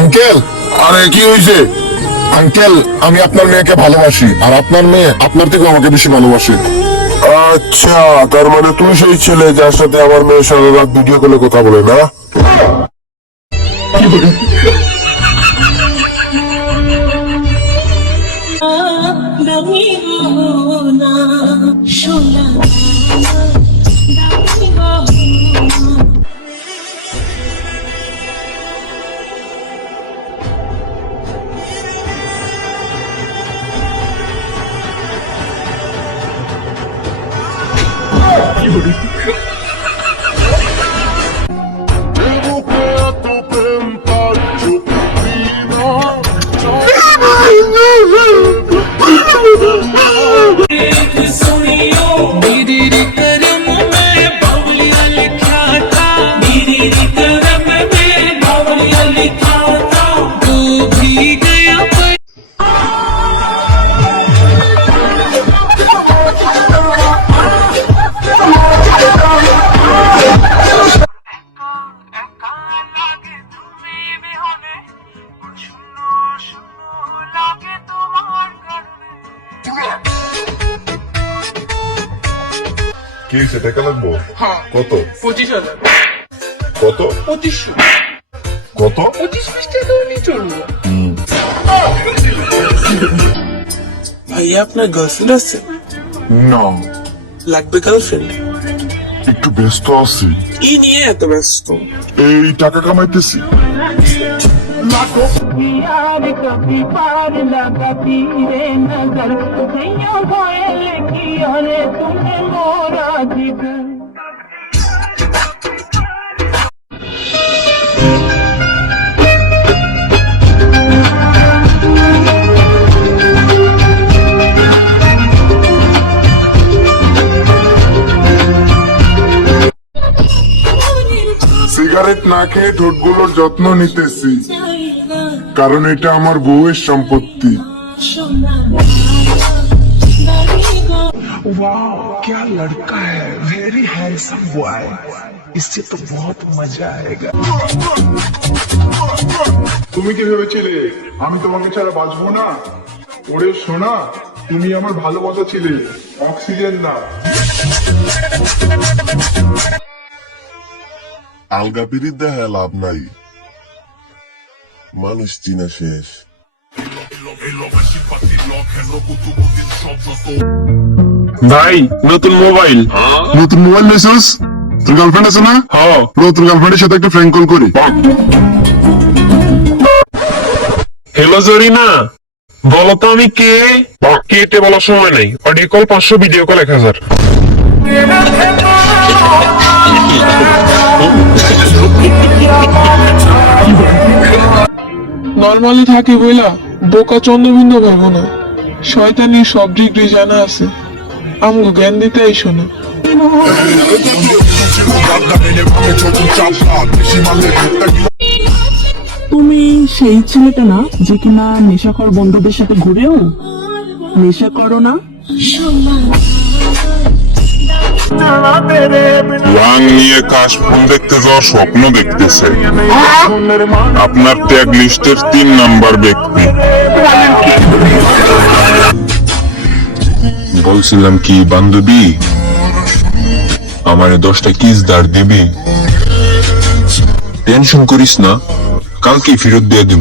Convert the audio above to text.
Uncle, আরে কি হয়েছে? আঙ্কেল, আমি আপনার মেয়েকে ভালোবাসি, আর আপনার মেয়ে আপনার থেকে আমাকে বেশি ভালোবাসে। আচ্ছা, তার মানে তুই সেই ছেলে যার সাথে আমার মেয়ের সারা রাত ভিডিও কলে কথা বলে না? কি সেটা টাকা লাগবো? হ্যাঁ, কত? 25,000। কত? 2500। কত? 25 টাকা নিয়ে চলবো। ভাইয়া, আপনার গার্লফ্রেন্ড আছে? না, লাগবে গার্লফ্রেন্ড? একটু ব্যস্ত আছি। কি নিয়ে এত ব্যস্ত? এই টাকা কামাইতেছি। यार कभी पार लगाती रे नजर कहीं होए लेकी अरे तुम्हें मोरा जिगर সিগারেট না খেয়ে ঠোঁটগুলোর যত্ন নিতেছি, কারণ এটা আমার বউয়ের সম্পত্তি। वाह क्या लड़का है, वेरी हैंडसम बॉय, इससे तो बहुत मजा आएगा। তুমি কি ভেবেছিলে আমি তোমাকে ছাড়া বাঁচবো না? ওরে সোনা, তুমি আমার ভালোবাসা ছিলে, অক্সিজেন না। আলগা পিরিত দেখা লাভ নাই, মানুষ চিনা শেষ। ভাই, নতুন মোবাইল। নতুন মোবাইল নিয়েছিস? তোর গার্লফ্রেন্ড আছে না? হ্যাঁ। তোর গার্লফ্রেন্ডের সাথে একটা ফ্র্যাঙ্ক কল করি। হ্যালো জরিনা, বলো তো আমি কে? কেটে বলার সময় নাই। Audio call 500, video call 1000। Normally থাকি বইলা বোকা চন্দ্রবিন্দু ভাবো না। শয়তানির সব ডিগ্রি জানা আছে, আমগো জ্ঞান দিতে আইসো না। তুমি সেই ছেলেটা না যে কিনা নেশাখোর বন্ধুদের সাথে ঘুরেও নেশা করো না? রাং নিয়ে কাশফুল দেখতে যাওয়ার স্বপ্ন দেখতেছে আপনার ট্যাগ লিস্টের 3 নাম্বার ব্যক্তি। বলছিলাম কি বান্ধবী, আমারে 10টা কিস দাঁড় দিবি? টেনশন করিস না, কালকে ফেরত দিয়ে দিব।